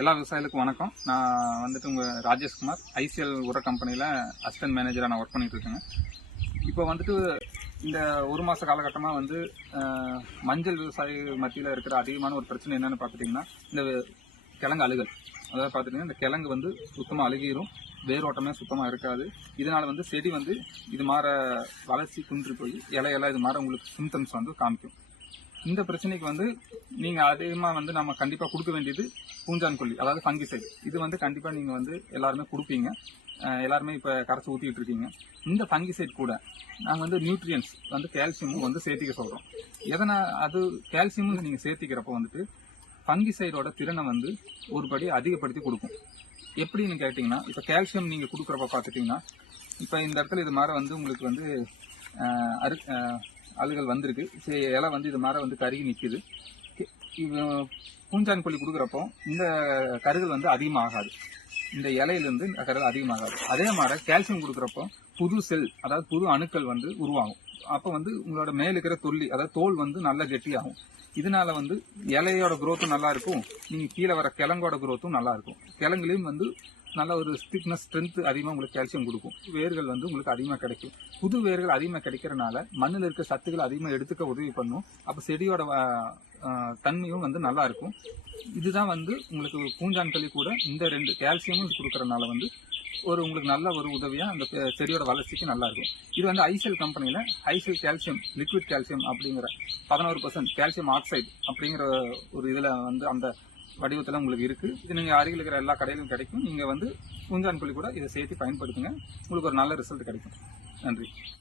எல்லா விவசாயிகளுக்கும் வணக்கம். நான் வந்துட்டு உங்கள் ராஜேஷ்குமார், ஐசிஎல் உர கம்பெனியில் அசிஸ்டன்ட் மேனேஜராக நான் ஒர்க் பண்ணிட்டு இருக்கேங்க. இப்போ வந்துட்டு இந்த ஒரு மாத காலகட்டமாக வந்து மஞ்சள் விவசாயிகள் மத்தியில் இருக்கிற அதிகமான ஒரு பிரச்சனை என்னென்னு பார்த்துட்டிங்கன்னா, இந்த கிழங்கு அழுகல். அதாவது பார்த்துட்டிங்கன்னா இந்த கிழங்கு வந்து சுத்தமாக அழுகிரும், வேரோட்டமே சுத்தமாக இருக்காது. இதனால் வந்து செடி வந்து இது மாதிரி வளர்ச்சி குன்றி போய் இலையெல்லாம் இது மாதிரி உங்களுக்கு சிம்டம்ஸ் வந்து காமிக்கும். இந்த பிரச்சனைக்கு வந்து நீங்கள் அதிகமாக வந்து நம்ம கண்டிப்பாக கொடுக்க வேண்டியது பூஞ்சான் கொல்லி, அதாவது ஃபங்கிசைட். இது வந்து கண்டிப்பாக நீங்கள் வந்து எல்லாருமே கொடுப்பீங்க, எல்லாருமே இப்போ கரைச்சி ஊற்றிக்கிட்டு இருக்கீங்க. இந்த ஃபங்கிசைட் கூட நாங்கள் வந்து நியூட்ரியன்ஸ் வந்து கால்சியமும் வந்து சேர்த்திக்க சொல்கிறோம். எதனால் அது கால்சியமும் நீங்கள் சேர்த்திக்கிறப்போ வந்துட்டு ஃபங்கிசைடோட திறனை வந்து ஒருபடி அதிகப்படுத்தி கொடுக்கும். எப்படின்னு கேட்டிங்கன்னா, இப்போ கால்சியம் நீங்கள் கொடுக்குறப்ப பார்த்துட்டிங்கன்னா, இப்போ இந்த இடத்துல இது மாதிரி வந்து உங்களுக்கு வந்து அழுகல் வந்திருக்கு, இலை வந்து இது மாதிரி வந்து கருகி நிற்குது. பூஞ்சான் கொல்லி கொடுக்குறப்போ இந்த கருகல் வந்து அதிகமாகாது, இந்த இலையிலேருந்து இந்த கருகல் அதிகமாகாது. அதே மாதிரி கால்சியம் கொடுக்குறப்போ புது செல், அதாவது புது அணுக்கள் வந்து உருவாகும். அப்போ வந்து உங்களோட மேல இருக்கிற அதாவது தோல் வந்து நல்லா கெட்டியாகும். இதனால வந்து இலையோட குரோத்தும் நல்லா இருக்கும், நீங்கள் கீழே வர கிழங்கோட குரோத்தும் நல்லா இருக்கும். கிழங்குலையும் வந்து நல்ல ஒரு திக்னஸ், ஸ்ட்ரென்த் அதிகமாக உங்களுக்கு கால்சியம் கொடுக்கும். வேர்கள் வந்து உங்களுக்கு அதிகமாக கிடைக்கும். புது வேர்கள் அதிகமாக கிடைக்கிறனால மண்ணில் இருக்க சத்துக்கள் அதிகமாக எடுத்துக்க உதவி பண்ணும். அப்போ செடியோட தன்மையும் வந்து நல்லா இருக்கும். இதுதான் வந்து உங்களுக்கு பூஞ்சான் கொல்லி கூட இந்த ரெண்டு கால்சியமும் கொடுக்கறதுனால வந்து உங்களுக்கு நல்ல ஒரு உதவியாக அந்த செடியோட வளர்ச்சிக்கு நல்லா இருக்கும். இது வந்து ஐசிஎல் கம்பெனியில் ஐசிஎல் கால்சியம் லிக்விட் கால்சியம் அப்படிங்கிற 11% கால்சியம் ஆக்சைடு அப்படிங்கிற ஒரு இதில் வந்து அந்த வடிவத்தில் உங்களுக்கு இருக்குது. இது நீங்கள் அருகில் இருக்கிற எல்லா கடையிலும் கிடைக்கும். நீங்கள் வந்து பூஞ்சான் கொல்லி கூட இதை சேர்த்து பயன்படுத்துங்க, உங்களுக்கு ஒரு நல்ல ரிசல்ட் கிடைக்கும். நன்றி.